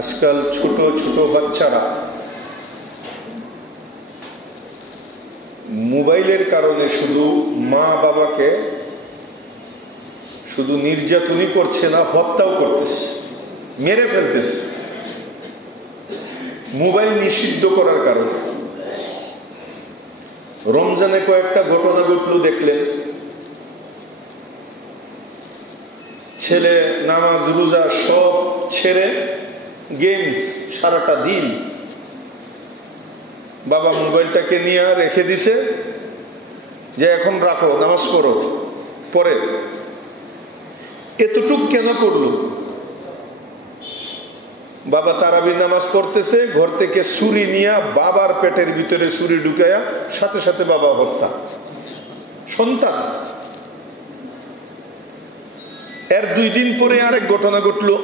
আজকাল ছোট ছোট বাচ্চারা মোবাইলের কারণে শুধু মা বাবাকে শুধু নির্যাতনই করছে না, হত্যাও করতেছে, মেরে ফেলতেছে মোবাইল নিষিদ্ধ করার কারণে। রমজানে কয়েকটা ঘটনা ঘটল দেখলেন। ছেলে নামাজ রোজা সব ছেড়ে গেমস সারাটা দিন, বাবা মোবাইলটাকে নিয়ে রেখে দিছে যে এখন রাখো, নামাজ পড়ো পরে। এতটুক কেন করলো? বাবা তারাবির নামাজ পড়তেছে, ঘর থেকে ছুরি নিয়ে বাবার পেটের ভিতরে ছুরি ঢুকাইয়া সাথে সাথে বাবা হত্যা। সন্তান। এর 2 দিন পরে আরেক ঘটনা ঘটলো।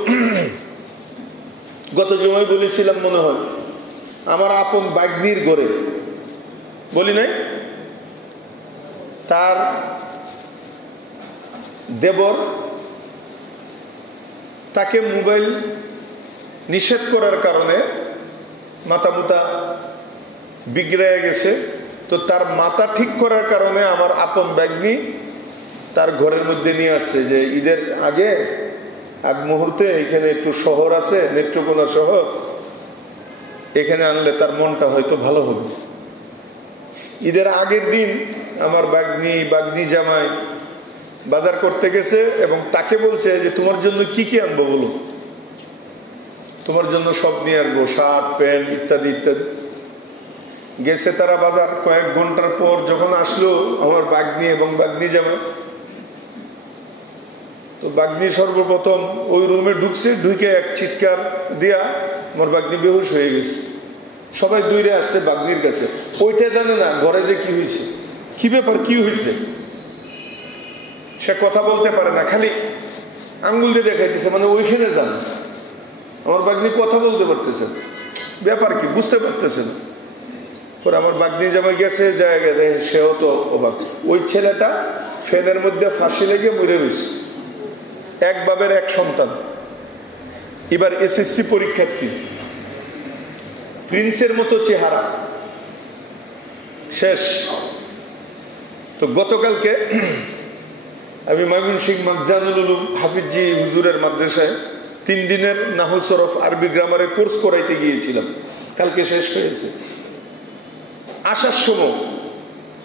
গত জুমায় বলেছিলাম মনে হয়, আমার আপন বাগ্নির ঘরে, বলি নাই, তার দেবর তাকে মোবাইল নিষেধ করার কারণে মাথা মুতা বিগড়ে গেছে। তো তার মাথা ঠিক করার কারণে আমার আপন বাগ্নি তার ঘরের মধ্যে নিয়ে আসছে যে ঈদের আগ মুহূর্তে এখানে একটু শহর আছে, নেত্রকোনা শহর, এখানে আনলে তার মনটা হয়তো ভালো হবে। ঈদের আগের দিন আমার বাগ্নি জামাই বাজার করতে গেছে এবং তাকে বলছে যে তোমার জন্য কি কি আনবো বলো, তোমার জন্য সব নিয়ে আসবো, শার্ট প্যান্ট ইত্যাদি ইত্যাদি। গেছে তারা বাজার। কয়েক ঘন্টার পর যখন আসলো আমার বাগ্নি এবং বাগ্নি জামাই, তো বাগ্নি সর্বপ্রথম ওই রুমে ঢুকছে, ঢুকে এক চিৎকার দিয়া আমার বাগ্নি বেহুশ হয়ে গেছে। সবাই দৌড়ে আসছে বাগ্নির কাছে। ওইটা জানে না ঘরে যে কি হয়েছে, কি ব্যাপার, কি হয়েছে। সে কথা বলতে পারে না, খালি আঙ্গুল দিয়ে দেখাইতেছে, মানে ওইখানে যান। আমার বাগ্নি কথা বলতে পারতেছে, ব্যাপার কি বুঝতে পারতেছে না। পরে আমার বাগ্নি জামাই গেছে, জায়গায় সেও তো অবাক। ওই ছেলেটা ফ্যানের মধ্যে ফাঁসি লেগে মরে গেছে। এক বাবের এক সন্তান, এবার এসএসসি পরীক্ষার্থী, প্রিন্সের মতো চেহারা, শেষ। তো গতকালকে আমি ময়মনসিংহ মাকজানুল উলুম হাফিজি হুজুরের মাদ্রাসায় 3 দিনের নাহু সরফ আরবি গ্রামারের কোর্স করাইতে গিয়েছিলাম। কালকে শেষ হয়েছে। আসার সময়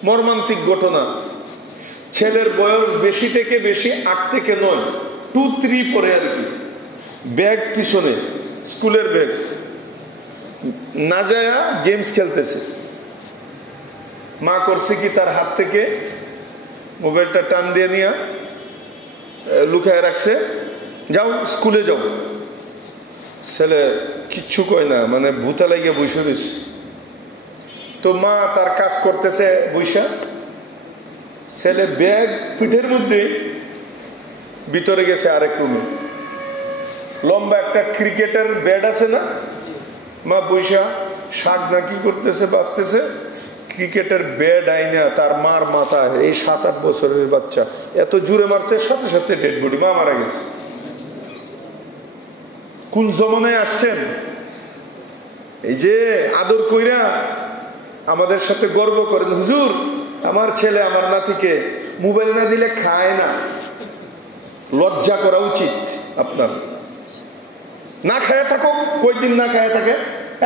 মর্মান্তিক ঘটনা। ছেলের বয়স বেশি থেকে বেশি 8 থেকে 9, 2-3 পরে আর কি। ব্যাগ পিছনে, স্কুলের ব্যাগ, না যায়া গেমস খেলতেছে। মা করছে কি, তার হাত থেকে মোবাইলটা টান দিয়ে নিয়ে লুকায় রাখছে, যাও স্কুলে যাও। ছেলে কিচ্ছু কয় না, মানে ভূতা লাগিয়ে বসে রয়েছে। তো মা তার কাজ করতেছে বৈশা, ছেলে ব্যাগ পিঠের মধ্যে ভিতরে গেছে আরেক রুমে। লম্বা একটা ক্রিকেটের ব্যাট আছে না, মা বৈশা শাক না কি করতেছে, বাঁচতেছে। ক্রিকেটের ব্যাট আইনা তার মার মাথায়, এই 7-8 বছরের বাচ্চা, এত জোরে মারছে, সাথে সাথে ডেড বডি, মা মারা গেছে। কোন জমানায় আসছেন? এই যে আদর কইরা আমাদের সাথে গর্ব করেন, হুজুর আমার ছেলে আমার নাতিকে মোবাইল না দিলে খায় না। লজ্জা করা উচিত আপনার। না খায় থাকো, কয়দিন না খায় থাকে,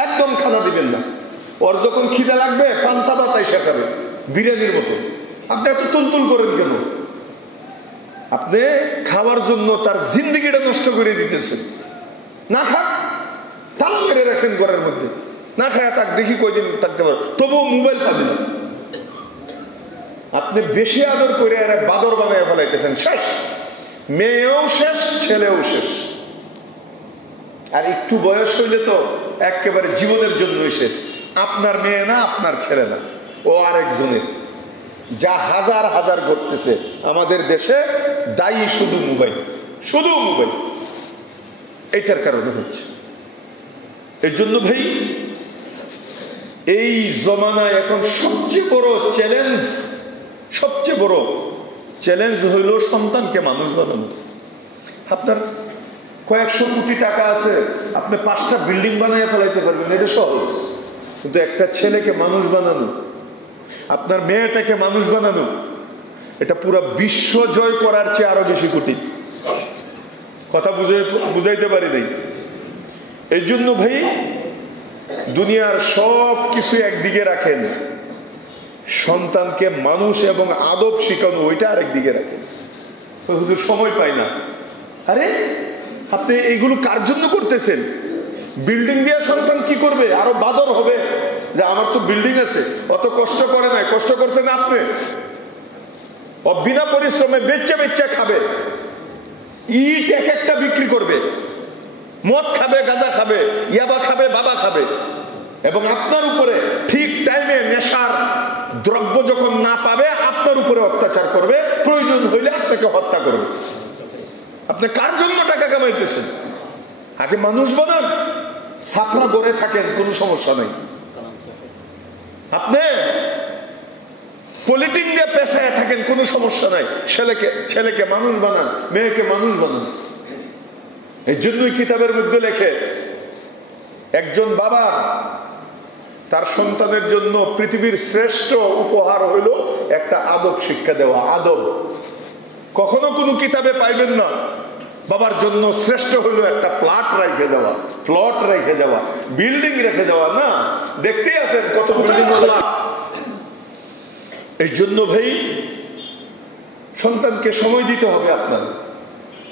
একদম খানা দিবেন না। ওর যখন খিদে লাগবে পান্তা ভাত এসে খাবে বিরিয়ানির মতো। আপনি এত তুলতুল করেন কেন? আপনি খাওয়ার জন্য তার জিন্দেগিটা নষ্ট করে দিতেছেন। না খাক, তালা মেরে রাখেন ঘরের মধ্যে, না খায় থাক, দেখি কয়দিন থাকতে পারে, তবুও মোবাইল পাবে না। আপনি বেশি আদর করে এরা বাদর বানায় ফেলাইতেছেন। শেষ, মেয়েও শেষ, ছেলেও শেষ। আর একটু বয়স হইলে তো একেবারে জীবনের জন্যই শেষ। আপনার মেয়ে না, আপনার ছেলে না, ও আরেকজনের। যা হাজার হাজার ঘটতেছে আমাদের দেশে, দায়ী শুধু মোবাইল, শুধু মোবাইল। এইটার কারণে হচ্ছে। এই জন্য ভাই, এই জমানায় এখন সবচেয়ে বড় চ্যালেঞ্জ হইল সন্তানকে মানুষ বানানো। আপনার কয়েকশো কোটি টাকা আছে, আপনি 5টা বিল্ডিং বানাইয়া ফেলাইতে পারবেন, এটা সহজ। কিন্তু একটা ছেলেকে মানুষ বানানো, আপনার মেয়েটাকে মানুষ বানানো, এটা পুরো বিশ্ব জয় করার চেয়ে আরো বেশি কঠিন। কথা বুঝাইতে পারি নাই। এই জন্য ভাই দুনিয়ার সব কিছু একদিকে রাখেন, সন্তানকে মানুষ এবং আদব শিখানো ওইটা আরেকদিকে রাখেন। হুজুর সময় পাই না। আরে আপনি এইগুলো কার জন্য করতেছেন? বিল্ডিং দিয়ে সন্তান কি করবে? আরো বাদর হবে যে আমার তো বিল্ডিং আছে, অত কষ্ট করে নাই, কষ্ট করছেন আপনি। বিনা পরিশ্রমে বেচ্চা বেচ্চা খাবে, ইট এক একটা বিক্রি করবে, মদ খাবে, গাঁজা খাবে, ইয়াবা খাবে, বাবা খাবে, এবং আপনার উপরে ঠিক টাইমে নেশার দ্রব্য যখন না পাবে আপনার উপরে অত্যাচার করবে, প্রয়োজন হইলে আপনাকে হত্যা করবে। আপনি কার জন্য টাকা কামাইতেছেন? আগে মানুষ বানান, ছাপড়া গড়ে থাকেন, কোনো সমস্যা নেই। আপনি পলিটিং দিয়ে পেশায় থাকেন, কোনো সমস্যা নাই। ছেলেকে মানুষ বানান, মেয়েকে মানুষ বানান। এই জন্যই কিতাবের মধ্যে লেখে একজন বাবা তার সন্তানের জন্য পৃথিবীর শ্রেষ্ঠ উপহার হইল একটা আদব শিক্ষা দেওয়া। আদব কখনো কোনো কিতাবে পাইবেন না। বাবার জন্য শ্রেষ্ঠ হইল একটা প্লট রেখে যাওয়া, বিল্ডিং রেখে যাওয়া না। দেখতেই আছেন কত বিল্ডিং। এই জন্য ভাই সন্তানকে সময় দিতে হবে।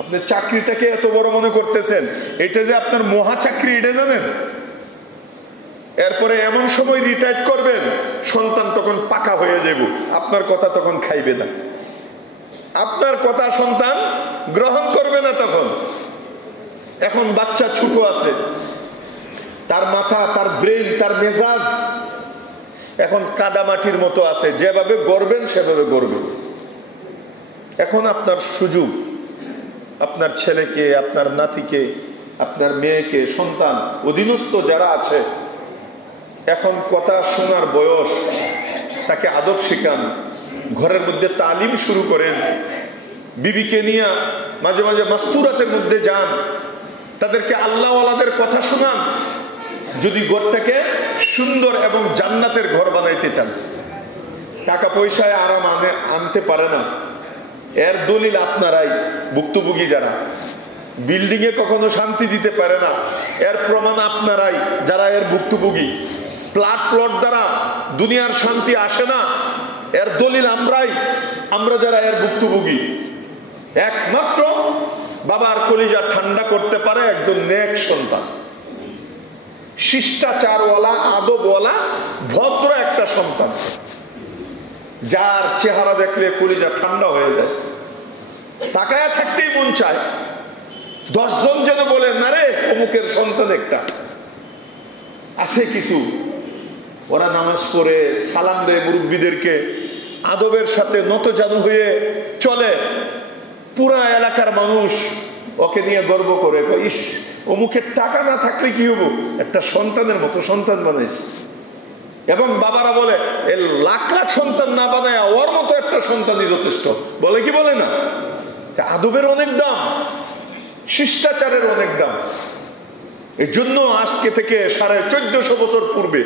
আপনি চাকরিটাকে এত বড় মনে করতেছেন, এটা যে আপনার মহা চাকরি, এটা জানেন? এরপরে এমন সময় রিটায়ার করবেন, সন্তান তখন পাকা হয়ে যাব, আপনার কথা তখন খাইবে না, আপনার কথা সন্তান গ্রহণ করবে না তখন। এখন বাচ্চা ছোট আছে, তার মাথা, তার ব্রেন, তার মেজাজ এখন কাদামাটির মতো আছে, যেভাবে গড়বেন সেভাবে গড়বে। এখন আপনার সুযোগ আপনার ছেলেকে, আপনার নাতিকে, আপনার মেয়েকে, সন্তান অধীনস্থ যারা আছে, এখন কথা শোনার বয়স, তাকে আদব শিখান, ঘরের মধ্যে তালিম শুরু করেন, বিবিকে নিয়ে মাঝে মাঝে মাস্তুরাতের মধ্যে যান, তাদেরকে আল্লাহওয়ালাদের কথা শোনান। যদি ঘরটাকে সুন্দর এবং জান্নাতের ঘর বানাইতে চান, টাকা পয়সায় আরাম আনতে পারে না, এর দলিল আপনারাই, ভুক্তভোগী যারা বিল্ডিং এ কখনো শান্তি দিতে পারে না, এর প্রমাণ আপনারাই যারা এর ভুক্তভোগী। প্লট দ্বারা দুনিয়ার শান্তি আসে না, এর দলিল আমরা যারা এর ভুক্তভোগী। একমাত্র বাবার কলিজা ঠান্ডা করতে পারে একজন নেক সন্তান, শিষ্টাচারওয়ালা, আদবওয়ালা, ভদ্র একটা সন্তান, যার চেহারা দেখলে কলিজা ঠান্ডা হয়ে যায়, তাকায়া থাকতেই মন চায়। 10 জন যেন বলে, না রে অমুকের সন্তান একটা আছে কিছু। ওরা নামাজ পড়ে, সালাম দেয় মুরব্বীদেরকে, আদবের সাথে নতজানু হয়ে চলে। পুরা এলাকার মানুষ ওকে নিয়ে গর্ব করে, ইস অমুকের টাকা না থাকলে কি হবো, একটা সন্তানের মতো সন্তান বানাইছে। এবং বাবারা বলে, এ লাখ লাখ সন্তান না বানায় ওর মতো একটা সন্তানই যথেষ্ট। বলে কি বলে না? আদবের অনেক দাম, শিষ্টাচারের অনেক দাম। এই জন্য আজকে থেকে 1450 বছর পূর্বে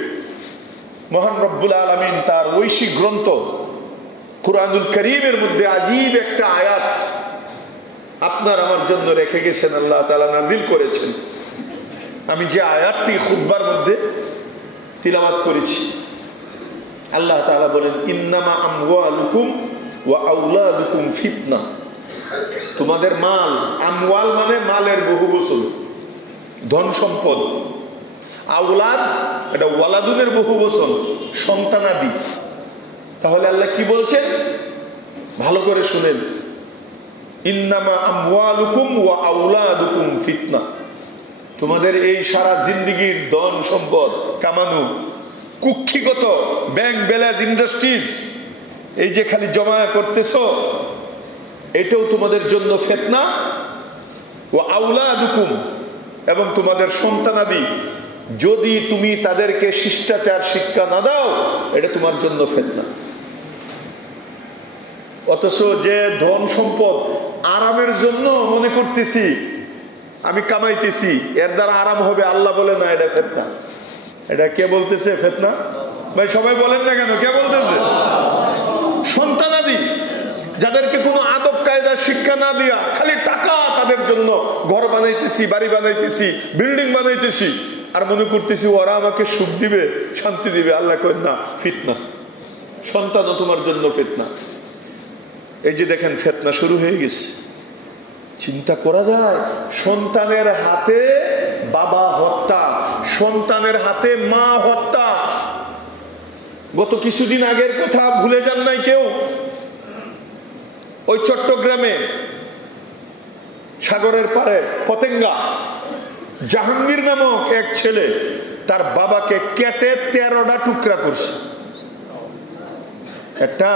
মহান রব্বুল আলামিন তার ঐশী গ্রন্থ কুরআনুল কারীমের মধ্যে আজীব একটা আয়াত আপনার আমার জন্য রেখে গেছেন, আল্লাহ তাআলা নাজিল করেছেন। আমি যে আয়াতটি খুতবার মধ্যে তিলাওয়াত করেছি, আল্লাহ তাআলা বলেন, ইন্নামা আমওয়ালুকুম ওয়া আওলাদুকুম ফিতনা। তোমাদের মাল, আমওয়াল মানে মালের বহু বচন, ধন সম্পদ। আওলাদ এটা ওয়ালাদুনের বহু বচন, সন্তানাদি। তাহলে আল্লাহ কি বলছেন ভালো করে শুনেন, ইন্নামা আমওয়ালুকুম ওয়া আওলাদুকুম ফিতনা। তোমাদের এই সারা জিন্দেগীর ধন সম্পদ কামানো, কুক্ষিগত ব্যাংক ব্যালেন্স, ইন্ডাস্ট্রিজ, এই যে খালি জমা করতেছো, এটাও তোমাদের জন্য ফিতনা। ওয়া আওলাদুকুম, এবং তোমাদের সন্তানাদি, যদি তুমি তাদেরকে শিষ্টাচার শিক্ষা না দাও, এটা তোমার জন্য ফিতনা। অথচ যে ধন সম্পদ আরামের জন্য মনে করতেছি, আমি কামাইতেছি, এর দ্বারা আরাম হবে, আল্লাহ বলে না এটা ফিতনা। এটা কে বলতেছে ফিতনা? ভাই সবাই বলেন না কেন, কে বলতেছে? সন্তানাদি যাদেরকে কোনো আদব কায়দা শিক্ষা না দিয়া খালি টাকা, তাদের জন্য ঘর বানাইতেছি, বাড়ি বানাইতেছি, বিল্ডিং বানাইতেছি, আর মনে করতেছি ওরা আমাকে সুখ দিবে, শান্তি দিবে। আল্লাহ করেন না, ফিতনা। সন্তানও তোমার জন্য ফিতনা। এই যে দেখেন ফিতনা শুরু হয়ে গেছে। চিন্তা করা যায়, সন্তানের হাতে বাবা হত্যা, সন্তানের হাতে মা হত্যা। গত কিছুদিন আগের কথা ভুলে যান নাই কেউ? ওই চট্টগ্রামে সাগরের পারে পতেঙ্গা জাহাঙ্গীর নামক এক ছেলে তার বাবাকে কেটে 13টা টুকরা করছে। একটা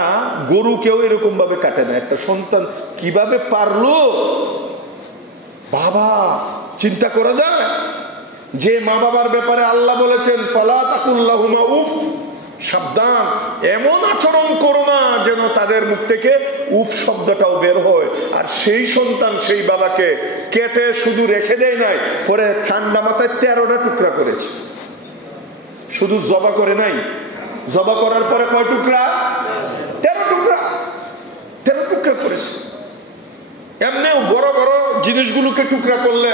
গরু কেউ এরকম ভাবে কাটে না, একটা সন্তান কিভাবে পারলো? বাবা, চিন্তা করা যায়? যে মা বাবার ব্যাপারে আল্লাহ বলেছেন ফালা তাকুল্লাহুমা উফ, সাবধান, এমন আচরণ করো না যেন তাদের মুখ থেকে উফ শব্দটাও বের হয়। আর সেই সন্তান সেই বাবাকে কেটে শুধু রেখে দেয় নাই, পরে ঠান্ডা মাথায় 13টা টুকরা করেছে। শুধু জবা করে নাই, জবা করার পরে কয় টুকরা? 13 টুকরা। 13 টুকরা করেছে। এমনিও বড় বড় জিনিসগুলোকে টুকরা করলে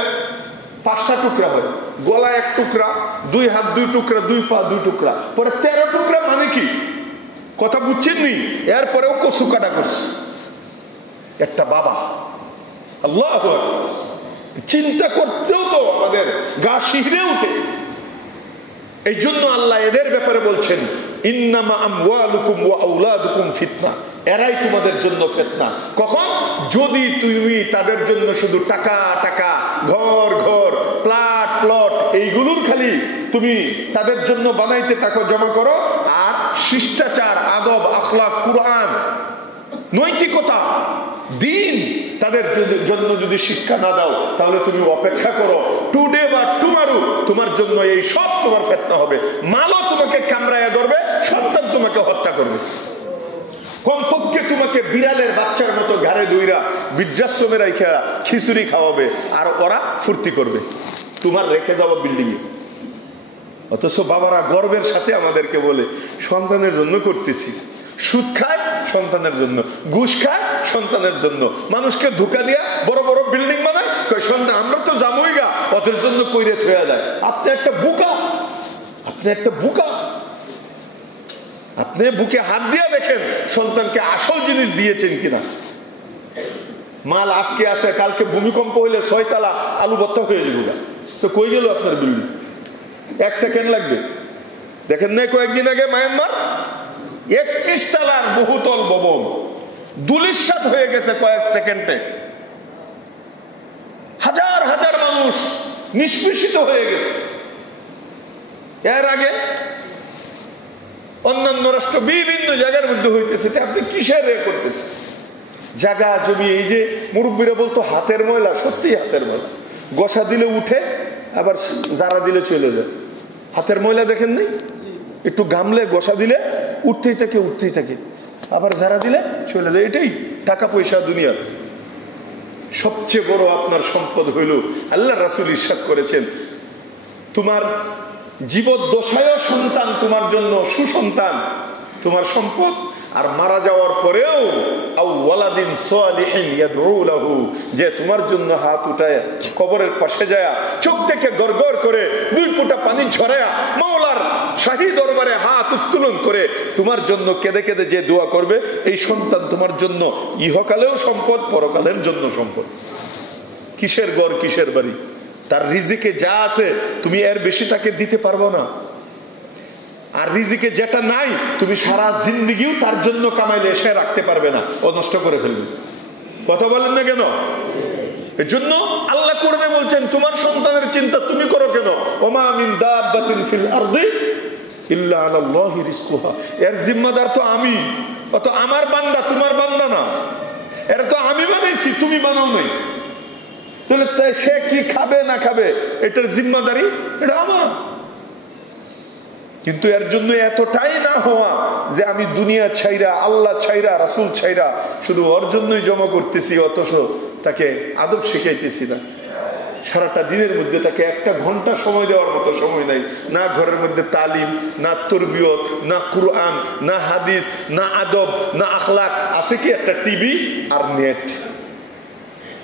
5টা টুকরা হয়, গলা 1 টুকরা, 2 হাত 2 টুকরা, 2 পা 2 টুকরা, পরে 13 টুকরা মানে কি? কথা বুঝছেন নি? এরপরেও কচু কাটা করছে একটা বাবা। আল্লাহু আকবার। চিন্তা করতেও তো আমাদের গা শিহরে ওঠে। এই জন্য আল্লাহ এদের ব্যাপারে বলছেন ইন্নামা আমওয়ালুকুম ওয়া আওলাদুকুম ফিতনা, এরাই তোমাদের জন্য ফিতনা। কখন? যদি তুমি তাদের জন্য শুধু টাকা টাকা, ঘর ঘর, প্লট প্লট, এইগুলোর খালি তুমি তাদের জন্য বানাইতে থাকো, জমা করো, আর শিষ্টাচার, আদব, আখলাক, কুরআন, নৈতিকতা, দিন তাদের জন্য যদি শিক্ষা না দাও, তাহলে তুমি অপেক্ষা করো, টুডে বা টুমারো তোমার জন্য এই সব তোমার ফিতনা হবে। মালও তোমাকে কামড়াইয়া ধরবে, সন্তান তোমাকে হত্যা করবে, কমপক্ষে তোমাকে বিড়ালের বাচ্চার মতো ঘাড়ে দইরা বৃদ্ধাশ্রমে রাইখা খিচুড়ি খাওয়াবে, আর ওরা ফুর্তি করবে তোমার রেখে যাওয়া বিল্ডিং এ। অথচ বাবারা গর্বের সাথে আমাদেরকে বলে সন্তানের জন্য করতেছি। সুদ খায় সন্তানের জন্য, ঘুষ খায় সন্তানের জন্য, মানুষকে ধোঁকা দিয়া বড় বড় বিল্ডিং বানায়, সন্তান আমরা তো জানোই গা, ওদের জন্য কইরে থইয়া যায়। আপনি একটা বুকা, আপনি একটা বুকা। আপনি বুকে হাত দিয়া দেখেন সন্তানকে আসল জিনিস দিয়েছেন কিনা। মাল আজকে আছে, কালকে ভূমিকম্প হইলে 6 তলা আলু ভর্তা হয়ে যাবে, তো কই গেল আপনার বিল্ডিং? 1 সেকেন্ড লাগবে। দেখেন না কয়েকদিন আগে মায়ানমার 31 তলার বহুতল ভবন ধূলিসাৎ হয়ে গেছে কয়েক সেকেন্ডে। হাজার হাজার মানুষ নিষ্পেষিত হয়ে গেছে। এর আগে অন্যান্য রাষ্ট্র বিভিন্ন জায়গার মধ্যে হইতেছে, আপনি কিসের করতেছে? জায়গা জমি, এই যে মুরব্বীরা বলতো হাতের ময়লা, সত্যি হাতের ময়লা, গোসা দিলে উঠে, আবার যারা দিলে চলে যায়। হাতের ময়লা দেখেন নাই? একটু গামলে গোসা দিলে উঠতেই থাকে, উঠতেই থাকে, আবার যারা দিলে চলে যায়। এটাই টাকা পয়সা দুনিয়ার। সবচেয়ে বড় আপনার সম্পদ হইল, আল্লাহ রাসূল ইরশাদ করেছেন, তোমার জীবদ্দশায় সন্তান তোমার জন্য সুসন্তান তোমার সম্পদ, আর মারা যাওয়ার পরেও আওয়ালাদিন সালিহিন ইয়াদউ লাহু, যে তোমার জন্য হাত উঠায় কবরের পাশে যায়, চোখ থেকে গড়গড় করে 2 ফোঁটা পানি ঝরায়া মাওলার শাহী দরবারে হাত উত্তোলন করে তোমার জন্য কেঁদে কেঁদে যে দোয়া করবে, এই সন্তান তোমার জন্য ইহকালেও সম্পদ, পরকালের জন্য সম্পদ। কিসের ঘর, কিসের বাড়ি? তার রিজিকে যা আছে তুমি এর বেশি তাকে দিতে পারবো না। আর রিজিকে যেটা নাই তুমি সারা জিন্দেগিও তার জন্য কামাইলে সে রাখতে পারবে না, ও নষ্ট করে ফেলবে। কথা বলেন না কেন? এর জন্য আল্লাহ কোরআনে বলছেন তোমার সন্তানের চিন্তা তুমি করো কেন? ওমা মিন দাব্বাতিন ফিল আরদি ইল্লা আলাল্লাহি রিজকুহা, এর জিম্মাদার তো আমি, ও তো আমার বান্দা, তোমার বান্দা না। এর তো আমি বানাইছি, তুমি বানাও নাই। তাহলে সে কি খাবে না খাবে এটার জিম্মাদারি এটা আমার। কিন্তু এর জন্য এতটাই না হওয়া যে আমি দুনিয়া ছাইরা, আল্লাহ ছাইরা, রাসূল ছাইরা শুধু ওর জন্যই জমা করতেছি, অথচ তাকে আদব শিখাইতেছি না। সারাটা দিনের মধ্যে তাকে একটা ঘন্টা সময় দেওয়ার মতো সময় নাই। না ঘরের মধ্যে তালিম, না তরবিয়ত, না কুরআন, না হাদিস, না আদব, না আখলাক, আছে কি একটা টিভি আর নেট।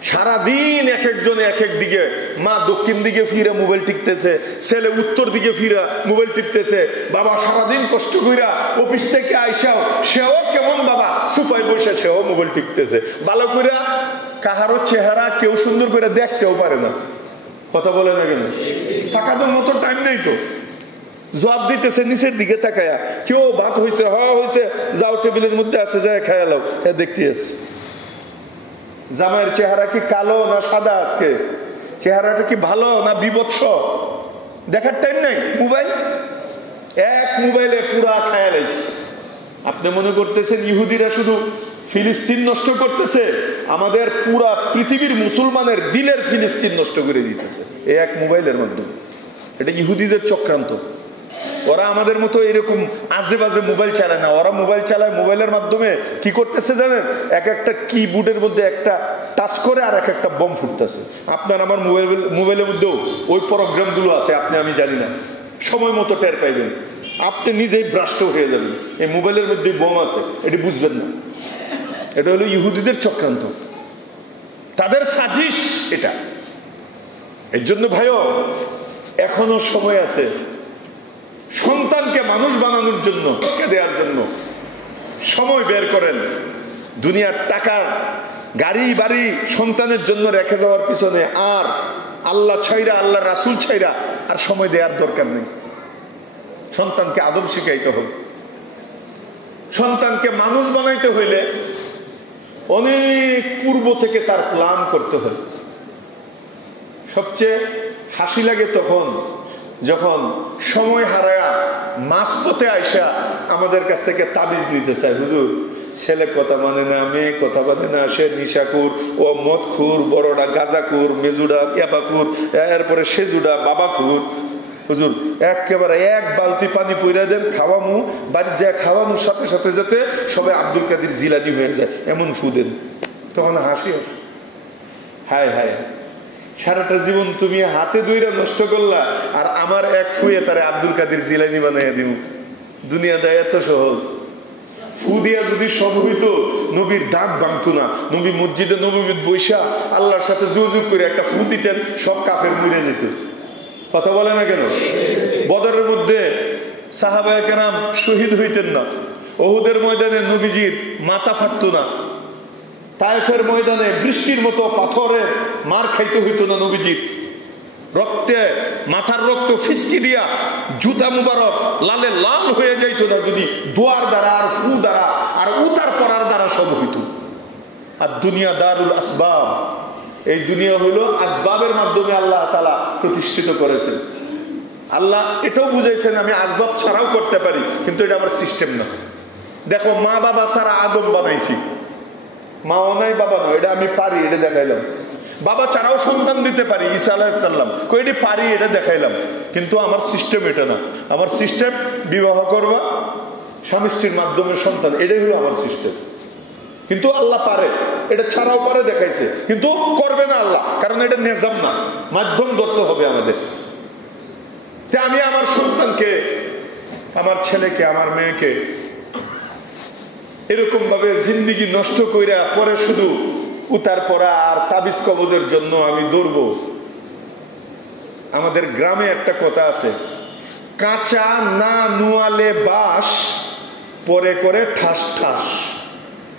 সারাদিন এক একজনে এক এক দিকে, মা দক্ষিণ দিকে ফিরে মোবাইল টিপতেছে, ছেলে উত্তর দিকে ফিরা মোবাইল টিপতেছে, বাবা সারাদিন কষ্ট কইরা অফিস থেকে আইসাও সেও কেমন বাবা সুপায় বসে সেও মোবাইল টিপতেছে। ভালো কইরা কাহারও চেহারা কেউ সুন্দর করে দেখতেও পারে না। কথা বলে না কেন? তাকানোর মতো টাইম নেই তো। জবাব দিতেছে নিচের দিকে তাকায়া, কেউ ভাত হয়েছে, হয়েছে, যাও টেবিলের মধ্যে আছে, যায় খায়া লাও, দেখতে আছে। জামাইয়ের চেহারা কি কালো না সাদা, আজকে চেহারাটা কি ভালো না বিভৎস, দেখার টাইম নাই। মোবাইল, এক মোবাইলে পুরা খায়াল। আপনি মনে করতেছেন ইহুদিরা শুধু ফিলিস্তিন নষ্ট করতেছে? আমাদের পুরা পৃথিবীর মুসলমানের দিলের ফিলিস্তিন নষ্ট করে দিতেছে এই এক মোবাইলের মাধ্যমে। এটা ইহুদিদের চক্রান্ত। ওরা আমাদের মতো এরকম আজে বাজে মোবাইল চালায় না। ওরা মোবাইল চালায়, মোবাইলের মাধ্যমে কি করতেছে জানেন? এক একটা কিবোর্ডের মধ্যে একটা টাচ করে আর এক একটা বম ফুটতেছে। আপনার আমার মোবাইলের মধ্যেও ওই প্রোগ্রামগুলো আছে, আপনি আমি জানি না, সময় মতো টের পাইবেন, আপনি নিজেই ভ্রষ্ট হয়ে যাবেন। এই মোবাইলের মধ্যে বোম আছে, এটি বুঝবেন না। এটা হলো ইহুদিদের চক্রান্ত, তাদের সাজিশ এটা। এর জন্য ভাইও এখনো সময় আছে সন্তানকে মানুষ বানানোর জন্য, দেওয়ার জন্য সময় বের করেন। দুনিয়ার টাকা, গাড়ি বাড়ি সন্তানের জন্য রেখে যাওয়ার পিছনে আর আল্লাহ ছাইরা, আল্লাহ রাসূল ছাইরা আর সময় দেওয়ার দরকার নেই। সন্তানকে আদব শিখাইতে হবে। সন্তানকে মানুষ বানাইতে হইলে অনেক পূর্ব থেকে তার প্ল্যান করতে হয়। সবচেয়ে হাসি লাগে তখন যখন সময় হারায়া মাঝপথে আইসা আমাদের কাছ থেকে তাবিজ নিতে চায়। হুজুর, ছেলে কথা মানে না, মেয়ে কথা মানে না, সে নিশাকুর, ও মদখুর, বড়টা গাঁজাকুর, মেজুডা ইয়াবাকুর, এরপরে সেজুডা বাবাকুর। হুজুর একেবারে এক বালতি পানি পইরা দেন, খাওয়ামু, বাড়ি যায় খাওয়ামুর সাথে সাথে যাতে সবাই আব্দুল কাদের জিলানি হয়ে যায়, এমন ফু দেন। তখন হাসি আসে, হায় হায়, সারাটা জীবন তুমি হাতে ধইরা নষ্ট করলা, আর আমার এক ফুয়ে তারে আব্দুল কাদের জিলানি বানাইয়া দিব। দুনিয়াটা এত সহজ। ফু দিয়া যদি সব হইতো, নবীর দাঁত ভাঙতো না। নবী মসজিদে নববীত বৈশা আল্লাহর সাথে যোগাযোগ করে একটা ফু দিতেন, সব কাফের মরে যেত। কথা বলে না কেন? বদরের মধ্যে সাহাবায়ে কেরাম শহীদ হইতেন না। ওহুদের ময়দানে নবীজির মাথা ফাটতো না। তায়েফের ময়দানে বৃষ্টির মতো পাথরে মার খাইতে হইতো না নবীজির। রক্তে, মাথার রক্ত ফিসকি দিয়া জুতা মুবারক লালে লাল হয়ে যাইত না যদি দোয়ার দ্বারা আর ফু দ্বারা আর উতার পড়ার দ্বারা সব হইত। আর দুনিয়া দারুল আসবাব, এই দুনিয়া হইল আসবাবের মাধ্যমে আল্লাহ তাআলা প্রতিষ্ঠিত করেছেন। আল্লাহ এটাও বুঝাইছেন আমি আসবাব ছাড়াও করতে পারি, কিন্তু এটা আমার সিস্টেম না। দেখো, মা বাবা ছাড়া আদম বানাইছি, মাও নাই বাবা নয়, এটা আমি পারি, এটা দেখাইলাম। বাবা ছাড়াও সন্তান দিতে পারি, ঈসা আলাইহিস সালাম, এটি পারি, এটা দেখাইলাম। কিন্তু আমার সিস্টেম এটা না। আমার সিস্টেম বিবাহ করবা, স্বামী স্ত্রীর মাধ্যমে সন্তান, এটাই হলো আমার সিস্টেম। কিন্তু আল্লাহ পারে, এটা ছাড়াও পারে দেখাইছে, কিন্তু করবে না আল্লাহ, কারণ এটা নিজাম না, মাধ্যম ধরতে হবে আমাদের। আমি আমার সন্তানকে, আমার ছেলেকে, আমার মেয়েকে এরকম ভাবে জিন্দিগি নষ্ট কইরা পরে শুধু উতার পড়া আর তাবিজ কবজের জন্য আমি দৌড়বো। আমাদের গ্রামে একটা কথা আছে, কাঁচা না নুয়ালে বাঁশ, পরে করে ঠাস ঠাস।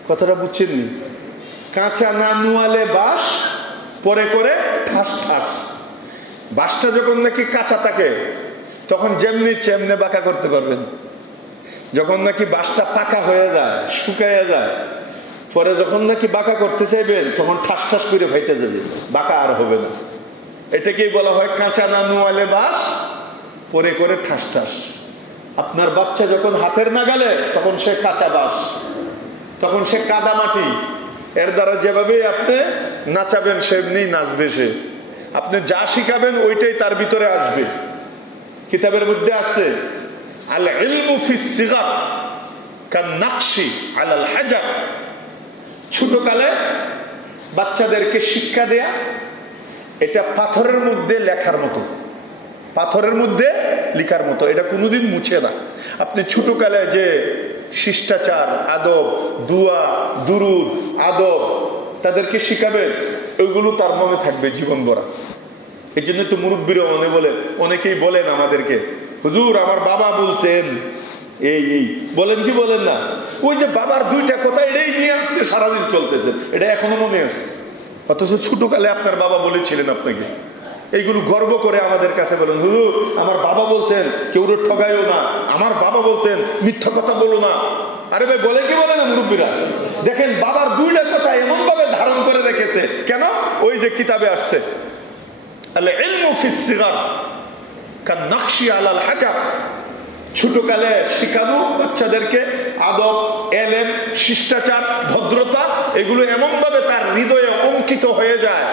কথাটা বুঝছেননি? কাঁচা না নুয়ালে বাঁশ, পরে করে ঠাস ঠাস। বাঁশটা যখন নাকি কাঁচা থাকে তখন যেমনি চেমনে বাঁকা করতে পারবেন। যখন নাকি বাঁশটা পাকা হয়ে যায়, শুকাইয়া যায়, পরে যখন নাকি বাঁকা করতে চাইবেন তখন ঠাস ঠাস করে ফাইটে যাবে, বাঁকা আর হবে না। এটাকেই বলা হয় কাঁচা না নুয়ালে বাঁশ, পরে করে ঠাস ঠাস। আপনার বাচ্চা যখন হাতের নাগালে তখন সে কাঁচা বাঁশ, তখন সে কাদা মাটি। এর দ্বারা যেভাবে আপনি নাচাবেন সেমনি নাচবে সে। আপনি যা শিখাবেন ওইটাই তার ভিতরে আসবে। কিতাবের মধ্যে আছে, আল ইলমু ফিস সিগার কান নাকশি আলাল হাজার। ছোটকালে বাচ্চাদেরকে শিক্ষা দেয়া এটা পাথরের মধ্যে লেখার মতো, পাথরের মধ্যে লেখার মতো, এটা কোনোদিন মুছে না। আপনি ছোটকালে যে শিষ্টাচার, আদব, দুয়া, দুরুদ, আদব তাদেরকে শিখাবেন, ওইগুলো তার মনে থাকবে জীবন ভরা। এই জন্য তো মুরব্বীরা অনেকেই বলেন আমাদেরকে, হুজুর আমার বাবা বলতেন এই বলেন কি বলেন না, ওই যে বাবার দুইটা কথা এটাই নিয়ে আপনি সারাদিন চলতেছেন, এটা এখনো মনে আছে। অথচ ছোটকালে আপনার বাবা বলেছিলেন আপনাকে, এইগুলো গর্ব করে আমাদের কাছে বলেন, হুজুর আমার বাবা বলতেন কেউ ঠগাইও না, আমার বাবা বলতেন মিথ্যা কথা বলো না। আরে ভাই বলে কি বলে না মুরব্বীরা, দেখেন বাবার দুইটা কথা এমন ভাবে ধারণ করে রেখেছে, কেন? ওই যে কিতাবে আসছে আল ইলমু ফিস সিগার কান নাকশি আলাল হাজার, ছোটকালে শিখানো বাচ্চাদেরকে আদব, এলেম, শিষ্টাচার, ভদ্রতা, এগুলো এমন ভাবে তার হৃদয়ে অঙ্কিত হয়ে যায়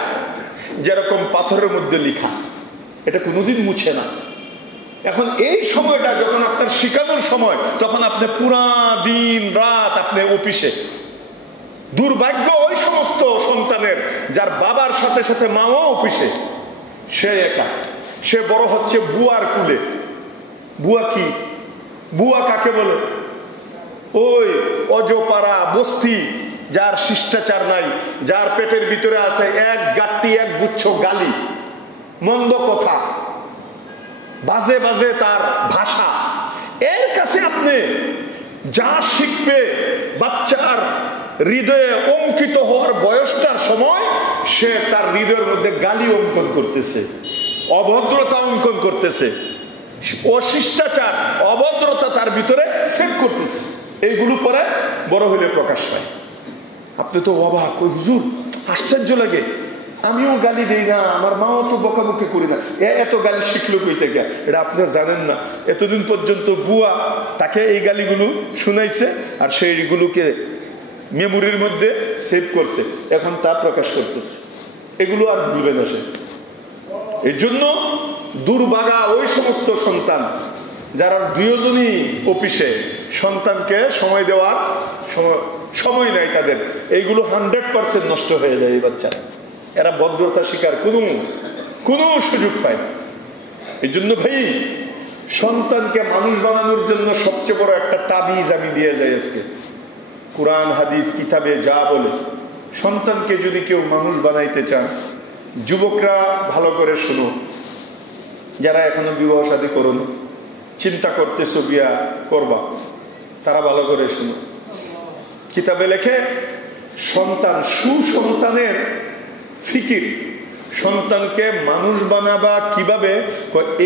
যেরকম পাথরের মধ্যে লেখা, এটা কোনোদিন মুছে না। এখন এই সময়টা যখন আপনার শিখানোর সময়, তখন আপনি পুরা দিন রাত আপনি অফিসে। দুর্ভাগ্য ওই সমস্ত সন্তানের যার বাবার সাথে সাথে মাও অফিসে, সে একা, সে বড় হচ্ছে বুয়ার কুলে। বুয়া কি? বুয়া কাকে বলে? ওই অজপাড়া বস্তি, যার শিষ্টাচার নাই, যার পেটের ভিতরে আছে এক গাঁটটি এক গুচ্ছ গালি, মন্দ কথা, বাজে বাজে তার ভাষা। এর কাছে আপনি যা শিখবে, বাচ্চার হৃদয়ে অঙ্কিত হওয়ার বয়সটার সময় সে তার হৃদয়ের মধ্যে গালি অঙ্কন করতেছে, অভদ্রতা অঙ্কন করতেছে, অশিষ্টাচার, অভদ্রতা তার ভিতরে সেভ করতেছে। এইগুলো পরে বড় হলে প্রকাশ পায়। আপনি তো অবাক, ওই হুজুর আশ্চর্য লাগে, আমিও গালি দেই না, আমার মাও তো বকাবকি করি না, এত গালি শিখলো কই থেকে? এটা আপনি জানেন না, এতদিন পর্যন্ত বুয়া তাকে এই গালিগুলো শুনাইছে আর সেইগুলোকে মেমোরির মধ্যে সেভ করছে, এখন তা প্রকাশ করতেছে। এগুলো আর ভুলবে না সে। এই জন্য দুর্ভাগা ওই সমস্ত সন্তান যারা দুজনই অফিসে, সন্তানকে সময় দেওয়ার সময় নাই তাদের, এইগুলো 100% নষ্ট হয়ে যায়। এই বাচ্চারা, এরা ভদ্রতা শিকার কোনো সুযোগ পায় না। এই জন্য ভাই সন্তানকে মানুষ বানানোর জন্য সবচেয়ে বড় একটা তাবিজ আমি দিয়ে যাই আজকে। কোরআন হাদিস কিতাবে যা বলে, সন্তানকে যদি কেউ মানুষ বানাইতে চান, যুবকরা ভালো করে শুনো, যারা এখনো বিবাহ শাদী করুন, চিন্তা করতেছো বিয়া করবা, তারা ভালো করে শুনো। কিতাবে লেখে সন্তান, সুসন্তানের ফিকির, সন্তানকে মানুষ বানাবা কিভাবে,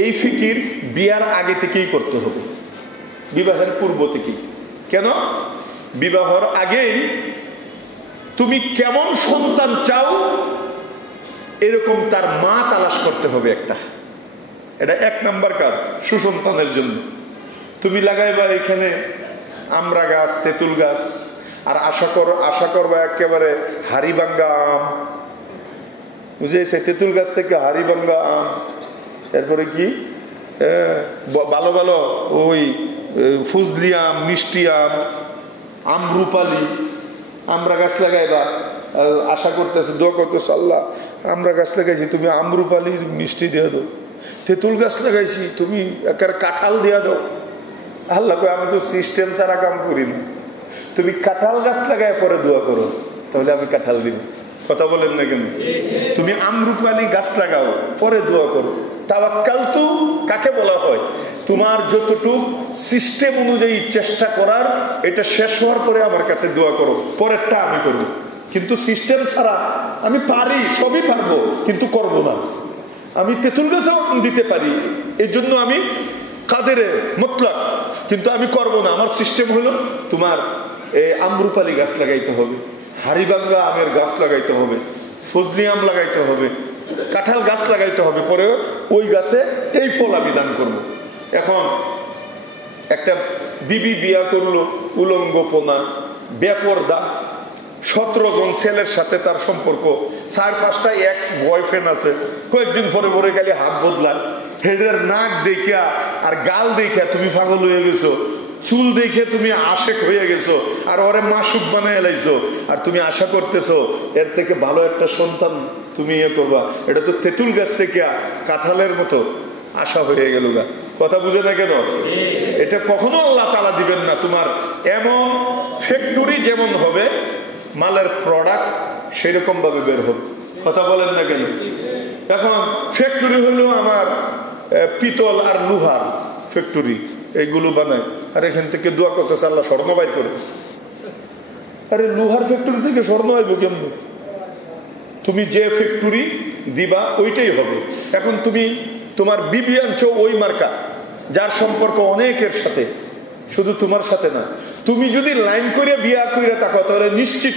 এই ফিকির বিয়ার আগে থেকেই করতে হবে, বিবাহের পূর্ব থেকেই। কেন? বিবাহের আগেই তুমি কেমন সন্তান চাও এরকম তার মা তালাশ করতে হবে একটা। এটা 1 নাম্বার কাজ সুসন্তানের জন্য। তুমি লাগাইবা এখানে আমড়া গাছ, তেঁতুল গাছ, আর আশা করবা একেবারে হাড়িভাঙ্গা আম, বুঝেছে? তেঁতুল গাছ থেকে হাড়িভাঙ্গা আম, এরপরে কি ভালো ভালো ওই ফুজলি আম, মিষ্টি আম, আমরুপালি, আমরা গাছ লাগাইবা, আশা করতেছে, দোয়া করতেছে, আল্লাহ আমরা গাছ লাগাইছি, তুমি আমরুপালির মিষ্টি দিয়ে দাও। তেঁতুল গাছ লাগাইছি, তুমি একেবারে কাঁঠাল দিয়ে দাও। আল্লাহ কই, আমি তো সিস্টেম ছাড়া কাম করি না, তুমি কাঁঠাল গাছ লাগায় পরে দোয়া করো, তাহলে আমি কাঁঠাল দিব। কথা বলেন না কেন? তুমি আমরুপালি গাছ লাগাও, পরে দোয়া করো। তাওয়াক্কালতু কাকে বলা হয়? তোমার যতটুকু সিস্টেম অনুযায়ী চেষ্টা করার, এটা শেষ হওয়ার পরে আমার কাছে দোয়া করো, পরেরটা আমি করব। কিন্তু সিস্টেম ছাড়া আমি পারি, সবই পারবো, কিন্তু করব না। আমি তেঁতুল গাছও দিতে পারি, এই জন্য আমি কাদের মতলব, কিন্তু আমি করব না। আমার সিস্টেম হলো তোমার আমরুপালি গাছ লাগাইতে হবে, হাড়িভাঙ্গা আমের গাছ লাগাইতে হবে, ফজলি আম লাগাইতে হবে, কাঁঠাল গাছ লাগাইতে হবে, পরে ওই গাছে এই ফল আমি দান করব। এখন একটা বিবি বিয়া করলো, উলঙ্গপনা, বেপরদা, 17 জন ছেলের সাথে তার সম্পর্ক, 4-5টা এক্স বয়ফ্রেন্ড আছে, কয়েকদিন পরে পরে গেলে হাত বদলায়, হেডের নাক দেখা আর গাল দেখা তুমি পাগল হয়ে গেছো, চুল দেখে তুমি আশেক হয়ে গেছো আর ওরে মাসুক বানায় লাইছো, আর তুমি আশা করতেছো এর থেকে ভালো একটা সন্তান তুমি ইয়ে করবা। এটা তো তেঁতুল গাছ থেকে কাঁঠালের মতো আশা হয়ে গেল গা। কথা বুঝে না কেন? এটা কখনো আল্লাহ তাআলা দিবেন না। তোমার এমন ফ্যাক্টরি যেমন হবে, মালের প্রোডাক্ট সেরকম ভাবে বের হবে। কথা বলেন না কেন? এখন ফ্যাক্টরি হলো আমার পিতল আর লোহার ফ্যাক্টরি, এইগুলো বানায়, আর এখান থেকে দোয়া করতেছে আল্লাহ স্বর্ণ বাইর করে। আরে লোহার ফ্যাক্টরি থেকে স্বর্ণ আইব কেমন? তুমি যে ফ্যাক্টরি দিবা ওইটাই হবে। এখন তুমি তোমার বিবি আনছো ওই মার্কা, যার সম্পর্ক অনেকের সাথে, শুধু তোমার সাথে না। তুমি যদি লাইন করে বিয়া করে তাকাও তাহলে নিশ্চিত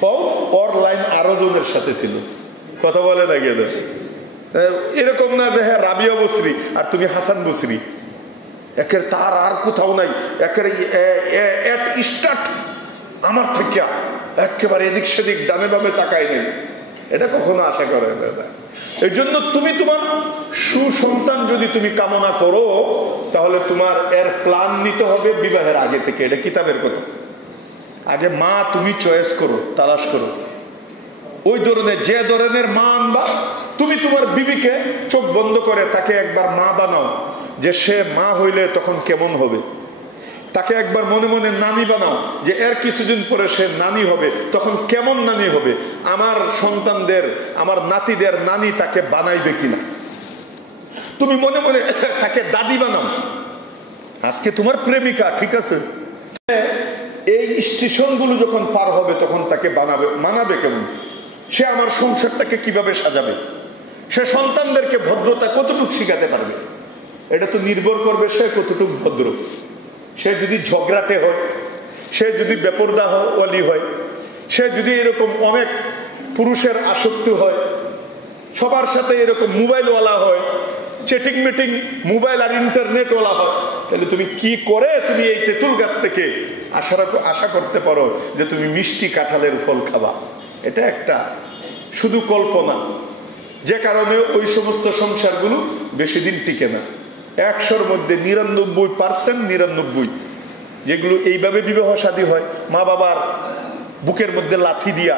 হও ওর লাইন আরো জনের সাথে ছিল। কথা বলে না গেল? এরকম না যে হ্যাঁ রাবিয়া বসরি আর তুমি হাসান বসরি, একের তার আর কোথাও নাই, একের স্টার্ট আমার থেকে একেবারে এদিক সেদিক ডানে বামে তাকাই নেই। এটা কখনো আশা করে না। এই জন্য তুমি তোমার সুসন্তান যদি তুমি কামনা করো, তাহলে তোমার এর প্ল্যান নিতে হবে বিবাহের আগে থেকে। এটা কিতাবের কথা। আগে মা তুমি চয়েস করো, তালাশ করো, ওই ধরনের যে ধরনের মা আনবা। তুমি তোমার বিবিকে চোখ বন্ধ করে তাকে একবার মা বানাও, যে সে মা হইলে তখন কেমন হবে। তাকে একবার মনে মনে নানি বানাও, যে এর কিছুদিন পরে সে নানি হবে, তখন কেমন নানি হবে। আমার সন্তানদের, আমার নাতিদের নানি তাকে বানাইবে কিনা। তুমি মনে মনে তাকে দাদি বানাও। আজকে তোমার প্রেমিকা, ঠিক আছে, এই স্টেশনগুলো যখন পার হবে তখন তাকে মানাবে কেমন, সে আমার সংসারটাকে কিভাবে সাজাবে, সে সন্তানদেরকে ভদ্রতা কতটুকু শিখাতে পারবে। এটা তো নির্ভর করবে সে কতটুকু ভদ্র। সে যদি ঝগড়াটে হয়, সে যদি বেপরদা ওয়ালি হয়, সে যদি এরকম অনেক পুরুষের আসক্তি হয়, সবার সাথে এরকম মোবাইলওয়ালা হয়, চেটিং মিটিং মোবাইল আর ইন্টারনেটওয়ালা হয়, তাহলে তুমি কি করে তুমি এই তেঁতুল গাছ থেকে আশা করতে পারো যে তুমি মিষ্টি কাঁঠালের ফল খাবা? এটা একটা শুধু কল্পনা, যে কারণে ওই সমস্ত সংসারগুলো বেশি দিন টিকে না। 100-র মধ্যে 99% যেগুলো এইভাবে বিবাহ শাদী হয়, মা বাবার বুকের মধ্যে লাথি দিয়া,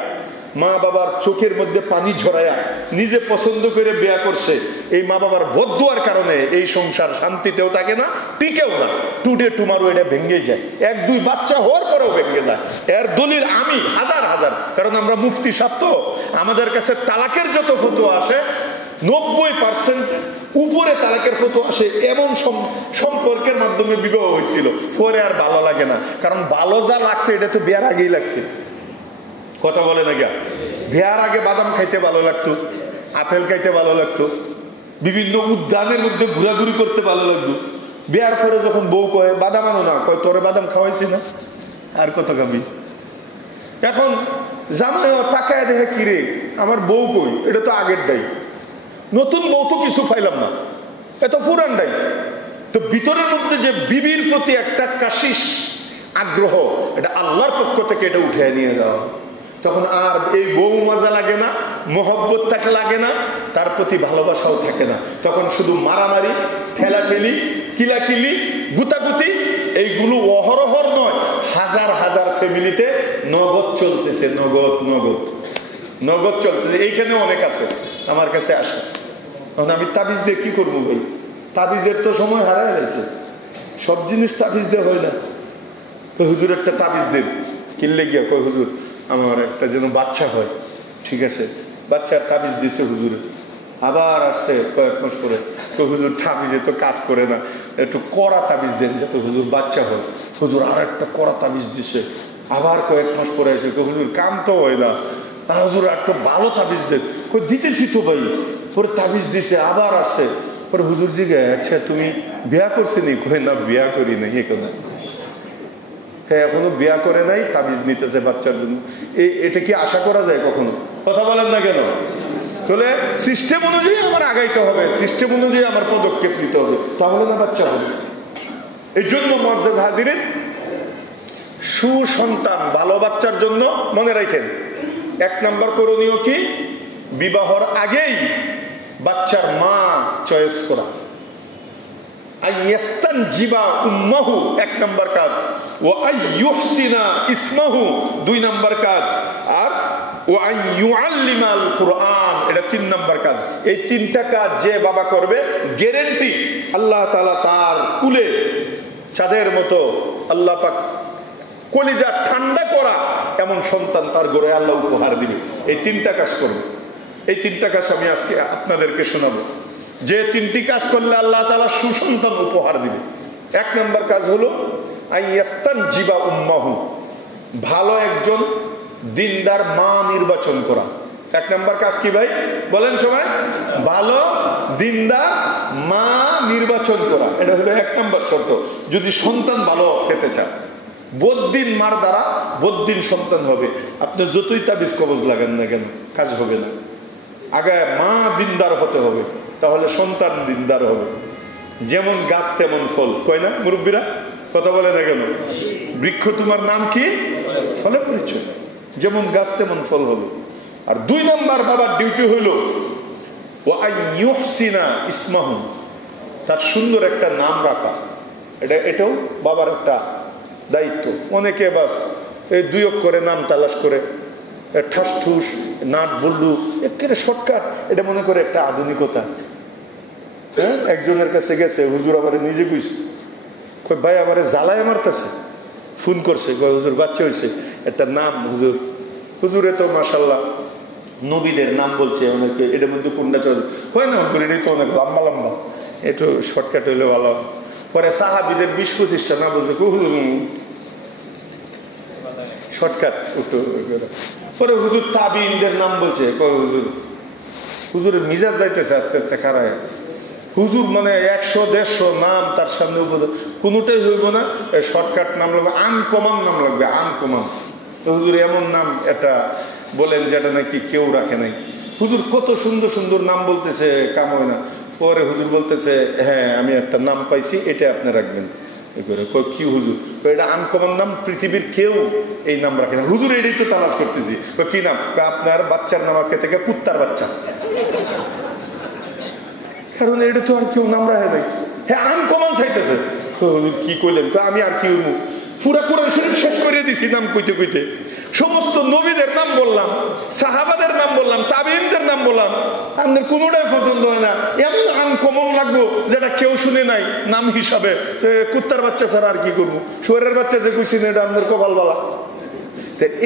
মা বাবার চোখের মধ্যে পানি ঝরায়া নিজে পছন্দ করে বিয়া করছে, এই মা বাবার বদদুয়ার কারণে এই সংসার শান্তিতেও থাকে না, টিকেও না। টুডে টুমারো এটা ভেঙে যায়, 1-2 বাচ্চা হওয়ার পরেও ভেঙে যায়। এর দলিল আমি হাজার, কারণ আমরা মুফতি সাহেব তো, আমাদের কাছে তালাকের যত ফতোয়া আসে 90% উপরে তালাকের ফতোয়া আসে এমন সম্পর্কের মাধ্যমে বিবাহ হয়েছিল, পরে আর ভালো লাগে না। কারণ ভালো যা লাগছে এটা তো বিয়ার আগেই লাগছে। কথা বলে না গিয়া? বিয়ার আগে বাদাম খাইতে ভালো লাগতো, আপেল খাইতে ভালো লাগতো, বিভিন্ন উদ্যানের মধ্যে ঘোরাঘুরি করতে ভালো লাগতো। বিয়ার পরে যখন বউ কয় বাদাম আনো না, কয় তোরে বাদাম খাওয়াইছি না, আর কত খাবি। এখন জামাই তাকায় দেখে কিরে আমার বউ কই, এটা তো আগের ডাই, নতুন বউ তো কিছু পাইলাম না, এত পুরান ডাই। তো ভিতরের মধ্যে যে বিবির প্রতি একটা কাশিস আগ্রহ, এটা আল্লাহর পক্ষ থেকে এটা উঠে নিয়ে যাওয়া। তখন আর এই বউ মজা লাগে না, মোহব্বত তাকে লাগে না, তার প্রতি ভালোবাসাও থাকে না। তখন শুধু মারামারি, ঠেলাঠেলি, কিলাকিলি, গুতাগুতি, এইগুলো অহরহর নয়, হাজার ফ্যামিলিতে নগদ চলতেছে, নগদ চলতেছে। এইখানে অনেক আছে, আমার কাছে আসে। আমি তাবিজ দিয়ে কি করবো ভাই? তাবিজের তো সময় হারায় গেছে, সব জিনিস তাবিজ দিয়ে হয় না। হুজুর একটা তাবিজ দেন, কিনলে গিয়া কই হুজুর আমার একটা যেন বাচ্চা হয়। ঠিক আছে, বাচ্চার তাবিজ দিছে হুজুরে, আবার আসছে কয়েক মাস পরে, হুজুর তাবিজে তো কাজ করে না, একটু কড়া তাবিজ দেন যাতে হুজুর বাচ্চা হয়। হুজুর আর একটা কড়া তাবিজ দিছে, আবার কয়েক মাস পরে এসে হুজুর কাম তো হয় না, হুজুর একটা ভালো তাবিজ দেন। দিতেছি তো ভাই, পরে তাবিজ দিছে, আবার আসছে। পরে হুজুর জিগে, আচ্ছা তুমি বিয়া করছি নি? কই না, বিয়া করি নাই। এখানে হ্যাঁ এখনো বিয়া করে নাই, তাবিজ নিতেছে বাচ্চার জন্য। এটা কি আশা করা যায় কখনো? কথা বলেন না কেন? তাহলে সিস্টেম অনুযায়ী আমার আগাইতে হবে, সিস্টেম অনুযায়ী আমার পদক্ষেপ নিতে হবে, তাহলে না বাচ্চা হবে। এই জন্য মুআজ্জাজ হাজিরিন, সুসন্তান ভালো বাচ্চার জন্য মনে রাখেন 1 নম্বর করণীয় কি? বিবাহর আগেই বাচ্চার মা চয়েস করা। আইয়াস্তানজিবা উম্মাহু, 1 নম্বর কাজ। ওয়া আইয়ুহসিনা ইসমাহু, 2 নম্বর কাজ। আর ওয়া আইয়ুআল্লিমাল কুরআন, এটা 3 নম্বর কাজ। এই 3টা কাজ যে বাবা করবে, গ্যারান্টি আল্লাহ তাআলা তার কুলে চাঁদের মতো আল্লাহ পাক কলিজা ঠান্ডা করা এমন সন্তান তার ঘরে আল্লাহ উপহার দিবে। এই 3টা কাজ করবে। এই 3টা কাজ আমি আজকে আপনাদেরকে শোনাবো, যে 3টি কাজ করলে আল্লাহ তাআলা সুসন্তান উপহার দিবে। 1 নম্বর কাজ হলো আইয়াস্তানজিবা উম্মাহু, ভালো একজন দিনদার মা নির্বাচন করা। 1 নম্বর কাজ কি ভাই বলেন সবাই? ভালো দিনদার মা নির্বাচন করা, এটা হলো 1 নম্বর শর্ত। যদি সন্তান ভালো পেতে চান, বদ্দিন মার দ্বারা বদ্দিন সন্তান হবে। আপনি যতই তাবিজ কবজ লাগান না কেন, কাজ হবে না। আগে মা দিনদার হতে হবে, তাহলে সন্তান দিনদার হবে। যেমন গাছ তেমন ফল, কয় না মুরব্বীরা? কথা বলে না কেন? বৃক্ষ তোমার নাম কি? ফলে পরিচয়। যেমন গাছ তেমন ফল হবে। আর 2 নম্বর বাবার ডিউটি হইল ওয়া আইয়ুহসিনা ইসমাহু, তার সুন্দর একটা নাম রাখা। এটাও বাবার একটা দায়িত্ব। অনেকে বাস এই 2 অক্ষরে নাম তালাশ করে, ঠাস ঠুস নাট বল্লু একেবারে শর্টকাট, এটা মনে করে একটা আধুনিকতা। হ্যাঁ, একজনের কাছে গেছে, হুজুর আমার নিজে কইছে, কই ভাই আমার জ্বালায় মারতেছে, ফোন করছে, কই হুজুর বাচ্চা হয়েছে, একটা নাম হুজুর। হুজুরে তো মাশাআল্লাহ নবীদের নাম বলছে অনেকে, এটার মধ্যে কোনটা চলে হয় না হুজুর, এটাই তো অনেক লম্বা লম্বা, একটু শর্টকাট হইলে ভালো। পরে সাহাবীদের 20-25টা নাম বলছে, শর্টকাট একটু। পরে হুজুর তাবিঈনদের নাম বলছে, কই হুজুর, হুজুরের মিজাজ যাইতেছে আস্তে আস্তে খারায়। হুজুর মানে 100-150 নাম তার সামনে কোনোটাই হইব না, শর্টকাট নাম লাগবে, আনকমন নাম লাগবে, আনকমন। হুজুর এমন নাম এটা বলেন যেটা নাকি কেউ রাখে নাই। হুজুর কত সুন্দর সুন্দর নাম বলতেছে, কাম হয় না। পরে হুজুর বলতেছে, হ্যাঁ আমি একটা নাম পাইছি, এটা আপনি রাখবেন। কি হুজুর? এটা আনকমন নাম, পৃথিবীর কেউ এই নাম রাখে না। হুজুর এটাই তো তালাশ করতেছি। কি নাম? আপনার বাচ্চার নাম আজকে থেকে কুত্তার বাচ্চা, কারণ এটা তো আর কেউ নাম রাখে নাই। হ্যাঁ আনকমন চাইতেছে। কি কইলেন? আমি আর কি পুরা কোরআন শরীফ শেষ করে দিছি নাম কইতে কইতে। সমস্ত নবীদের নাম বললাম, সাহাবাদের নাম বললাম, তাবিঈনদের নাম বললাম, আমাদের কোনোটাই পছন্দ হয় না। এমন আনকমন লাগবো যেটা কেউ শুনে নাই নাম হিসাবে। কুত্তার বাচ্চা ছাড়া আর কি করবো? শুয়োরের বাচ্চা যে কইছি না, এটা আমাদের কপাল বালা।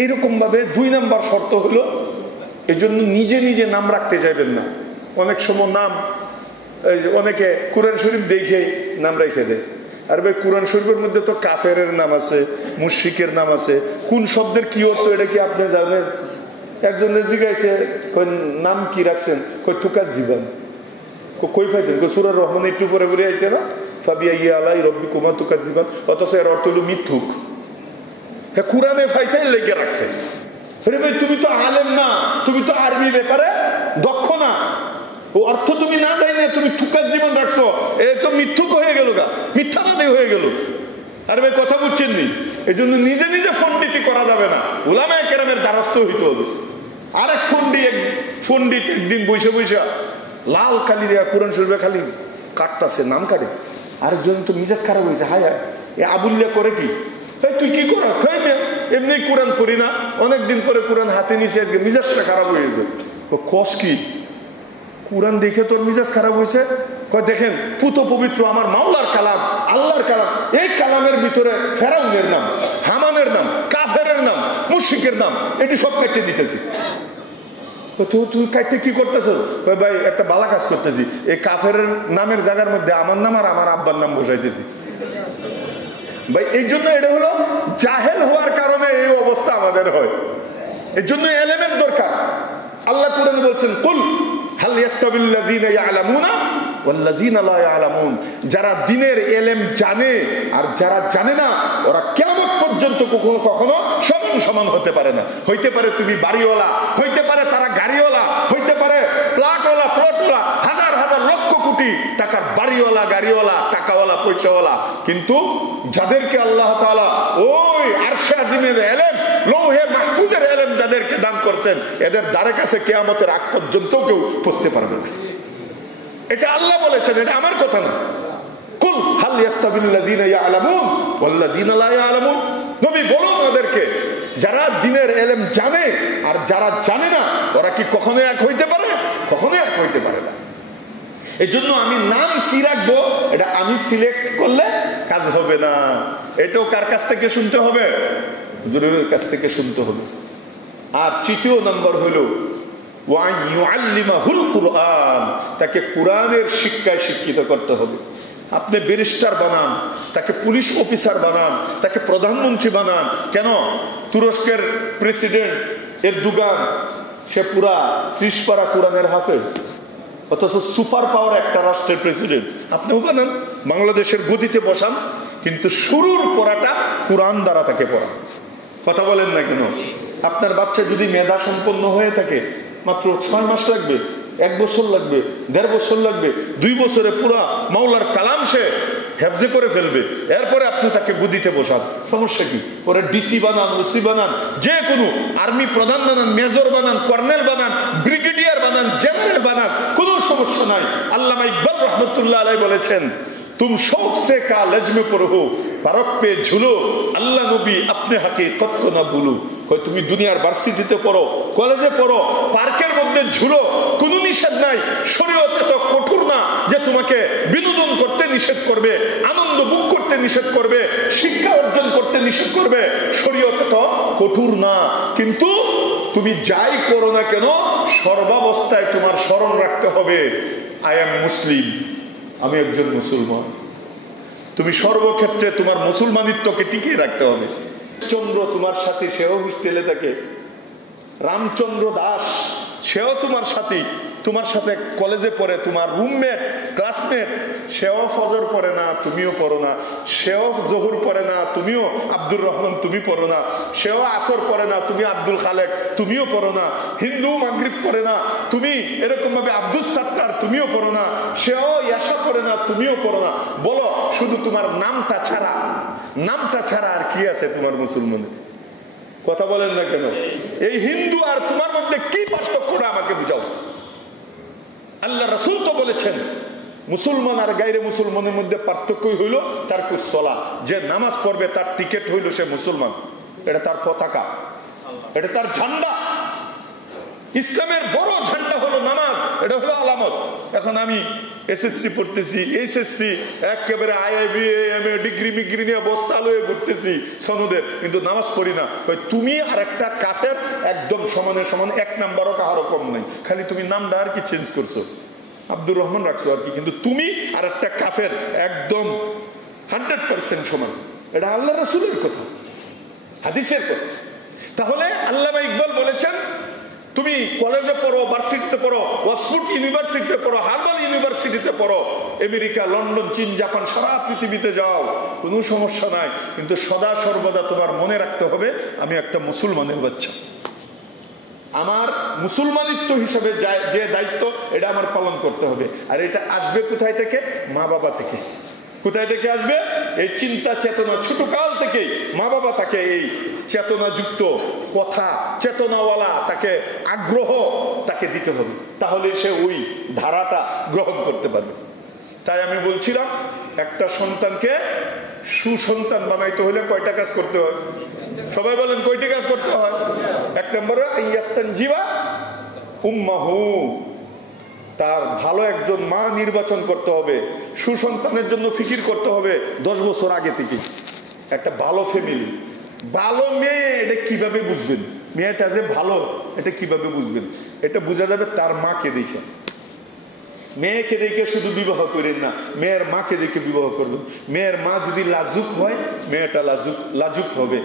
এইরকম ভাবে 2 নম্বর শর্ত হলো, এই জন্য নিজে নিজে নাম রাখতে চাইবেন না। অনেক সময় নাম অনেকে কোরআন শরীফ দেখে নাম রেখে দেয়। আর ভাই কোরআন শরীফের মধ্যে তো কাফেরের নাম আছে, মুশরিকের নাম আছে, কোন শব্দের কি অর্থ এটা কি আপনি জানেন? একজনের জিজ্ঞাসা, নাম কি রাখছেন? কই তুকাজ জীবন। কই পাইছেন? সূরা রহমান একটু পরে বলে আইছে না, ফাবিআইয়ি আলাই রাব্বিকুমা তুকাজ্জিবান। অথচ এর অর্থ হলো মিথ্যুক। হ্যাঁ কোরআনে ফাইসাই লেগে রাখছে। ভাই তুমি তো আলেম না, তুমি তো আরবি ব্যাপারে দক্ষ না, ও অর্থ তুমি না জানি তুমি তুকাজ জীবন রাখছো, এ তো মিথ্যুক হয়ে গেল, মিথ্যাবাদী হয়ে গেল। আরে ভাই কথা বুঝছেন নি? এই জন্য নিজে নিজে পণ্ডিতি করা যাবে না, উলামায়ে কেরামের দ্বারস্থ হইতে হবে। আরেক পণ্ডিত একদিন বৈশা বৈশা লাল কালি দেয়া কোরআন শরীফে খালি কাটতাছে, নাম কাটে। আরেকজন তো মিজাজ খারাপ হয়েছে, হায় হায় এ আবুল্লিয়া করে কি? তুই কি করাস? এমনি কোরআন পড়ি না, অনেকদিন পরে কোরআন হাতে নিয়েছে, আজকে মিজাজটা খারাপ হয়েছে। কস কি? কোরআন দেখে তোর মিজাজ খারাপ হয়েছে? দেখেন পুত পবিত্র আমার মাওলার কালাম, আল্লাহর কালাম, এই কালামের ভিতরে ফেরাউনের নাম, হামানের নাম, কাফেরের নাম, মুশরিকের নাম, এটি সব কেটে দিতেছি। তুই কাটতে কি করতেছ? ভাই একটা বালা কাজ করতেছি, এই কাফেরের নামের জায়গার মধ্যে আমার নাম আর আমার আব্বার নাম বসাইতেছি। ভাই এই জন্য এটা হলো জাহেল হওয়ার কারণে এই অবস্থা আমাদের হয়। এই জন্য এলেমের দরকার। আল্লাহ কোরআনে বলছেন, কুল হাল ইয়াস্তাবিল্লাযীনা ইয়ালামুনা ওয়াল্লাযীনা লা ইয়ালামুন, যারা দ্বীনের ইলম জানে আর যারা জানে না, ওরা কিয়ামত পর্যন্ত কখনো কখনো সমান সমান হতে পারে না। হইতে পারে তুমি বাড়িওয়ালা, হইতে পারে তারা গাড়িওয়ালা, হইতে পারে প্লটওয়ালা, হাজার হাজার লক্ষ কোটি টাকার বাড়িওয়ালা, গাড়িওয়ালা, টাকাওয়ালা, পয়সাওয়ালা, কিন্তু যাদেরকে আল্লাহ তাআলা ওই আরশে আজিমের ইলম, লৌহে মাহফুজের ইলম যাদেরকে দান করছেন, এদের দ্বারে কাছে কিয়ামতের আগ পর্যন্ত কেউ পৌঁছতে পারবে না। এটা আল্লাহ বলেছেন, এটা আমার কথা না। কুল ইয়াস্তাবিল্লাযিনা ইয়ালামুন ওয়াল্লাযিনা লা ইয়ালামুন। নবী বলুন ওদেরকে, যারা দ্বীনের ইলম জানে আর যারা জানে না ওরা কি কখনো এক হইতে পারে? কখনো এক হইতে পারে না। এই জন্য আমি নাম কি রাখবো এটা আমি সিলেক্ট করলে কাজ হবে না। এটাও কার কাছ থেকে শুনতে হবে? হুজুরের কাছ থেকে শুনতে হবে। আর তৃতীয় নম্বর হলো তাকে কোরআনের শিক্ষায় শিক্ষিত করতে হবে। আপনি ব্যারিস্টার বানান, তাকে পুলিশ অফিসার বানান, তাকে প্রধানমন্ত্রী বানান। কেন? তুরস্কের প্রেসিডেন্ট এরদোগান সে পুরা 30 পারা কোরআনের হাফেজ, অথচ সুপার পাওয়ার একটা রাষ্ট্রের প্রেসিডেন্ট। আপনিও বানান, বাংলাদেশের গদিতে বসান, কিন্তু শুরুর পড়াটা কোরআন দ্বারা তাকে পড়ান। কথা বলেন না কেন? আপনার বাচ্চা যদি মেধা সম্পন্ন হয়ে থাকে, মাত্র 6 মাস লাগবে, 1 বছর লাগবে, 1.5 বছর লাগবে, 2 বছরে পুরা মাওলার কালাম সে হেফজে করে ফেলবে। এরপরে আপনি তাকে বুদ্ধিতে বসান, সমস্যা কি? পরে ডিসি বানান, ওসি বানান, যে কোনো আর্মি প্রধান বানান, মেজর বানান, কর্নেল বানান, ব্রিগেডিয়ার বানান, জেনারেল বানান, কোনো সমস্যা নাই। আল্লামা ইকবাল রহমতুল্লাহ আলাইহি বলেছেন, तुम शौक से कॉलेज में पढ़ो, परख पे झूलो, अल्लाह नबी अपने हकीकत को ना भूलो। তুমি দুনিয়ার ভার্সিটিতে পড়ো, কলেজে পড়ো, পার্কের মধ্যে ঝুলো, কোনো নিষেধ নাই। শরীয়ত এত কঠোর না যে তোমাকে বিনোদন করতে নিষেধ করবে, আনন্দ ভোগ করতে নিষেধ করবে, শিক্ষা অর্জন করতে নিষেধ করবে। শরীয়ত এত কঠোর না। কিন্তু তুমি যাই করো না কেন, সর্বাবস্থায় তোমার স্মরণ রাখতে হবে, আই এম মুসলিম, আমি একজন মুসলমান। তুমি সর্বক্ষেত্রে তোমার মুসলমানিত্বকে টিকিয়ে রাখতে হবে। চন্দ্র তোমার সাথী, সেও হোস্টেলে থাকে। রামচন্দ্র দাস সেও তোমার সাথী, তোমার সাথে কলেজে পড়ে, তোমার রুমমেট, ক্লাসমেট। সেও ফজর পড়ে না, তুমিও পড়ো না। সেও জহুর পড়ে না, তুমিও আব্দুর রহমান তুমি পড়ো না। সেও আসর পড়ে না, তুমি আব্দুল খালেক তুমিও পড়ো না। হিন্দু মাগরিব পড়ে না, তুমি এরকম ভাবে আব্দুল সাত্তার তুমিও পড়ো না। সেও ইয়াশা পড়ে না, তুমিও পড়ো না। বলো, শুধু তোমার নামটা ছাড়া, নামটা ছাড়া আর কি আছে তোমার মুসলমানের? কথা বলেন না কেন? এই হিন্দু আর তোমার মধ্যে কি পার্থক্যটা আমাকে বুঝাও। আল্লাহ রাসূল তো বলেছেন, মুসলমান আর গায়রে মুসলমানের মধ্যে পার্থক্যই হইল তারকুস সালাহ। যে নামাজ পড়বে তার টিকিট হইল সে মুসলমান। এটা তার পতাকা, এটা তার ঝান্ডা। ইসলামের বড় ঝান্ডা হলো নামাজ, এটা হলো আলামত। এখন আমি এসএসসি পড়তেছি, এইচএসসি, একেবারে আইআইবি, এমএ, ডিগ্রি মিগ্রি নিয়ে বস্তা লয়ে ঘুরতেছি সনদের, কিন্তু নামাজ পড়ি না। তুমি আর একটা কাফের একদম সমানে সমান, 1 নাম্বারও কাহারও কম নাই। খালি তুমি নামটা আর কি চেঞ্জ করছো, আব্দুর রহমান রাখছো আর কি, কিন্তু তুমি আর একটা কাফের একদম 100% সমান। এটা আল্লাহ রাসূলের কথা, হাদিসের কথা। তাহলে আল্লামা ইকবাল বলেছেন, তুমি কলেজে পড়ো, ভার্সিটিতে পড়ো, অক্সফোর্ড ইউনিভার্সিটিতে পড়ো, হার্ভার্ড ইউনিভার্সিটিতে পড়ো, আমেরিকা, লন্ডন, চীন, জাপান, সারা পৃথিবীতে যাও, কোনো সমস্যা নাই। কিন্তু সদা সর্বদা তোমার মনে রাখতে হবে, আমি একটা মুসলমানের বাচ্চা। আমার মুসলমানিত্ব হিসাবে যে দায়িত্ব, এটা আমার পালন করতে হবে। আর এটা আসবে কোথায় থেকে? মা বাবা থেকে। কোথায় থেকে আসবে? এই চিন্তা চেতনা ছোট কাল থেকেই মা বাবা তাকে এই চেতনাযুক্ত কথা, চেতনাওয়ালা তাকে আগ্রহ তাকে দিতে হবে, তাহলে সে ওই ধারাটা গ্রহণ করতে পারবে। তাই আমি বলছিলাম, একটা সন্তানকে সুসন্তান বানাইতে হলে কয়টা কাজ করতে হয়? সবাই বলেন কয়টি কাজ করতে হয়? 1 নম্বরে আইয়াস্তানজিবা উম্মাহু, তার ভালো একজন মা নির্বাচন করতে হবে। সুসন্তানের জন্য ফিকির করতে হবে 10 বছর আগে থেকে। একটা ভালো ফ্যামিলি, ভালো মেয়ে, এটা কিভাবে বুঝবেন? মেয়েটা যে ভালো এটা কিভাবে বুঝবেন? এটা বোঝা যাবে তার মাকে দেখে। মেয়েকে দেখে শুধু বিবাহ করেন না, মেয়ের মাকে দেখে বিবাহ করবেন। মেয়ের মা যদি লাজুক হয়, মেয়েটা লাজুক হবে।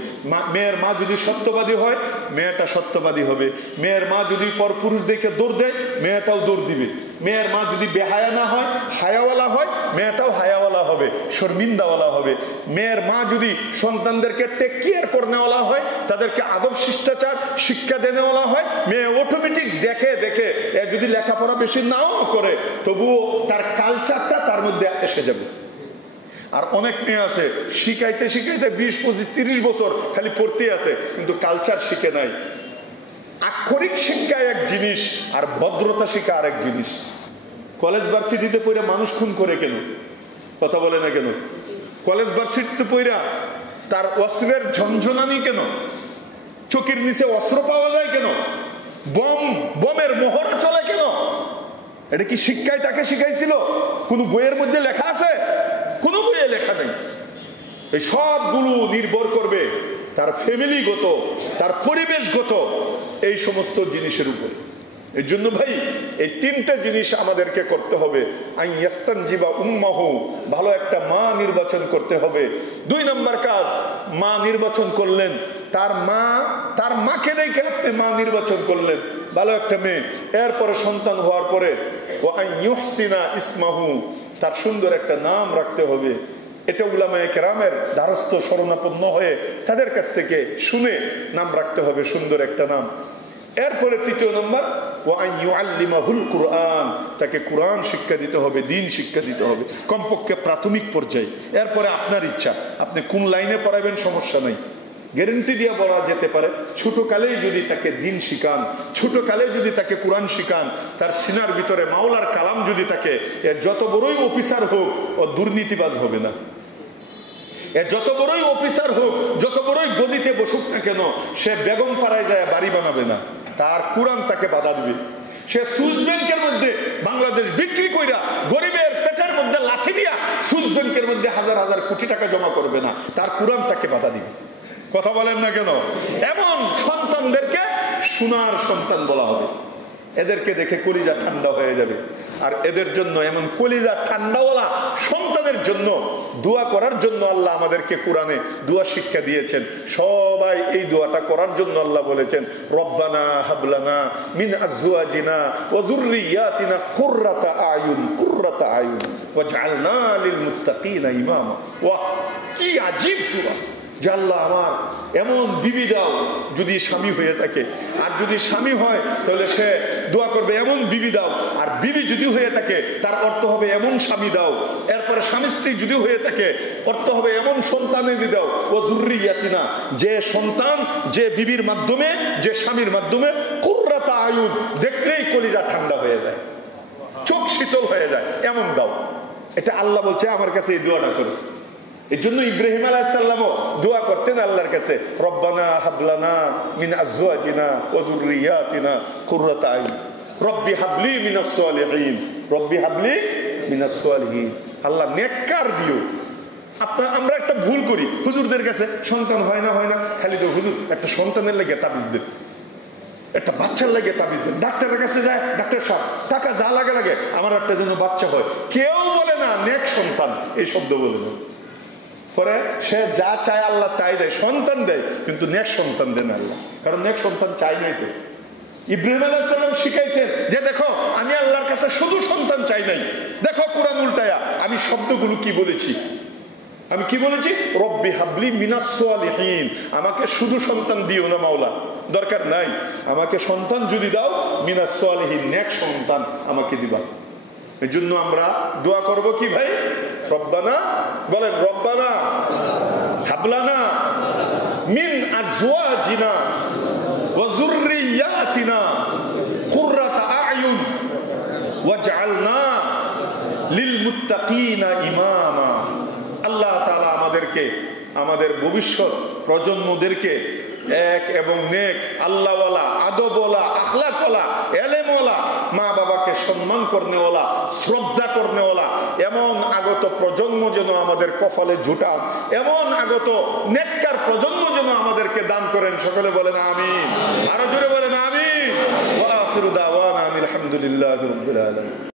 মেয়ের মা যদি সত্যবাদী হয়, মেয়েটা সত্যবাদী হবে। মেয়ের মা যদি পরপুরুষ দেখে দৌড় দেয়, মেয়েটাও দৌড় দিবে। মেয়ের মা যদি বেহায়া না হয়, হায়াওয়ালা হয়, মেয়েটাও হায়াওয়ালা হবে, শর্মিন্দাওয়ালা হবে। মেয়ের মা যদি সন্তানদেরকে টেক কেয়ার করনেওয়ালা হয়, তাদেরকে আদব শিষ্টাচার শিক্ষা দেনেওয়ালা হয়, মেয়ে অটোমেটিক দেখে দেখে যদি লেখাপড়া বেশি নাও করে, তবুও তার কালচারটা তার মধ্যে এসে যাবে। আর অনেক মেয়ে আছে শিখাইতে শিখাইতে 20, 25, 30 বছর খালি পড়তে আছে, কিন্তু কালচার শিখে নাই। আক্ষরিক শিক্ষা এক জিনিস, আর ভদ্রতা শিক্ষা আরেক জিনিস। কলেজ ভার্সিটিতে পড়ে মানুষ খুন করে কেন? কথা বলে না কেন? কলেজ ভার্সিটিতে পড়া তার অস্ত্রের ঝনঝনানি কেন? চোখের নিচে অস্ত্র পাওয়া যায় কেন? বমের মহড়া চলে কেন? এটা কি শিক্ষায় তাকে শিখাইছিল? কোন বইয়ের মধ্যে লেখা আছে? কোন বইয়ে লেখা নেই। এই সবগুলো নির্ভর করবে তার ফ্যামিলিগত, তার পরিবেশগত এই সমস্ত জিনিসের উপরে। এই জন্য ভাই এই তিনটা জিনিস আমাদেরকে করতে হবে। ভালো একটা মা নির্বাচন করতে হবে। 2 নম্বর কাজ, মা নির্বাচন করলেন, তার মাকে দেখে আপনি মা নির্বাচন করলেন, ভালো একটা মেয়ে। এরপরে সন্তান হওয়ার পরে ইসমাহু, তার সুন্দর একটা নাম রাখতে হবে। এটা উলামায়ে কেরামের দ্বারস্থ শরণাপন্ন হয়ে তাদের কাছ থেকে শুনে নাম রাখতে হবে, সুন্দর একটা নাম। এরপরে 3 নম্বর, কুরআন, তাকে কোরআন শিক্ষা দিতে হবে, দিন শিক্ষা দিতে হবে, কমপক্ষে প্রাথমিক পর্যায়ে। এরপরে আপনার ইচ্ছা, আপনি কোন লাইনে পড়াবেন সমস্যা নাই, গ্যারেন্টি দিয়ে বলা যেতে পারে। ছোটকালেই যদি তাকে দিন শিখান, ছোটকালে যদি তাকে কোরআন শিখান, তার সিনার ভিতরে মাওলার কালাম যদি থাকে, যত বড়ই অফিসার হোক ও দুর্নীতিবাজ হবে না। যত বড়ই অফিসার হোক, যত বড়ই গদিতে বসুক না কেন, সে বেগম পাড়ায় যায় বাড়ি বানাবে না, তার কোরআন তাকে বাধা দিবে। সে সুইস ব্যাংকের মধ্যে বাংলাদেশ বিক্রি কইরা গরিবের পেটের মধ্যে লাঠি দিয়া সুইস ব্যাংকের মধ্যে হাজার হাজার কোটি টাকা জমা করবে না, তার কোরআন তাকে বাধা দিবে। কথা বলেন না কেন? এমন সন্তানদেরকে সোনার সন্তান বলা হবে। এদেরকে দেখে কলিজা ঠান্ডা হয়ে যাবে। আর এদের জন্য, এমন কলিজা ঠান্ডাওয়ালা সন্তানের জন্য দোয়া করার জন্য আল্লাহ আমাদেরকে কোরআনে দোয়া শিক্ষা দিয়েছেন। সবাই এই দোয়াটা করার জন্য আল্লাহ বলেছেন, রব্বানা হাবলানা মিন আজওয়াজিনা ওয়া যুররিয়াতিনা কুররাতা আয়ুন ওয়াজআলনা লিল মুত্তাকিনা ইমামা। ওয়াহ, কি আজীব দোয়া! যে আল্লাহ আমার এমন বিবি দাও, যদি স্বামী হয়ে থাকে। আর যদি স্বামী হয় তাহলে সে দোয়া করবে এমন বিবি দাও। আর বিবি যদি হয়ে থাকে তার অর্থ হবে এমন স্বামী দাও। এরপরে স্বামী স্ত্রী যদি হয়ে থাকে অর্থ হবে এমন সন্তানের দাও। ও যুররিয়াতিনা, যে সন্তান যে বিবির মাধ্যমে, যে স্বামীর মাধ্যমে কুররাতা আয়ুন, দেখলেই কলিজা ঠান্ডা হয়ে যায়, চোখ শীতল হয়ে যায়, এমন দাও। এটা আল্লাহ বলছে আমার কাছে এই দোয়াটা করো। এই জন্য ইব্রাহিম আলাইহিস সালামও দোয়া করতেন আল্লাহর কাছে, রব্বানা হাবলানা মিন আজওয়াজিনা ওয়া যুররিয়াতিনা কুররাতা আয়ুন রব্বি হাবলি মিনাস সালিহিন, রব্বি হাবলি মিনাস সালিহিন। আল্লাহ নেককার দিও। আমরা একটা ভুল করি, হুজুরদের কাছে সন্তান হয় না খালি তো হুজুর একটা সন্তানের লাগে তাবিজ দেন, একটা বাচ্চার লাগে তাবিজ দেন। ডাক্তারের কাছে যায়, ডাক্তার সাহেব টাকা যা লাগে আমার একটা যেন বাচ্চা হয়। কেউ বলে না নেক সন্তান, এই শব্দ বলে না। পরে সে যা চায় আল্লাহ তাই দেয়, সন্তান দেয়, কিন্তু নেক সন্তান দেন আল্লাহ, কারণ নেক সন্তান চাই নাই তো। ইব্রাহিম আলাইহিস সালাম শিখাইছেন যে দেখো আমি আল্লাহর কাছে শুধু সন্তান চাই নাই। দেখো কোরআন উল্টায়া আমি শব্দগুলো কি বলেছি, আমি কি বলেছি, রব্বি হাবলি মিনাস সালিহিন, আমাকে শুধু সন্তান দিও না মাওলা, দরকার নাই, আমাকে সন্তান যদি দাও মিনাস সালিহিন, নেক সন্তান আমাকে দিবা। এই জন্য আমরা দোয়া করব কি ভাই, রব্বানা বলেন, রব্বানা হাবলানা মিন আজওয়াজিনা ওয়া যুররিয়াতিনা কুররাতা আয়ুন ওয়াজআলনা লিল মুত্তাকিনা ইমামা। আল্লাহ তাআলা আমাদেরকে, আমাদের ভবিষ্যৎ প্রজন্মদেরকে এক এবং নেক, আল্লাহওয়ালা, আদবওয়ালা, আখলাকওয়ালা, এলেমওয়ালা, মা বাবাকে সম্মান করনেওয়ালা, শ্রদ্ধা করনেওয়ালা এমন আগত প্রজন্ম যেন আমাদের কপালে জুটান, এমন আগত নেককার প্রজন্ম যেন আমাদেরকে দান করেন। সকলে বলেন আমিন, আরো জোরে বলেন আমিন। ওয়া আখিরু দাওয়ানা আলহামদুলিল্লাহি রাব্বিল আলামিন।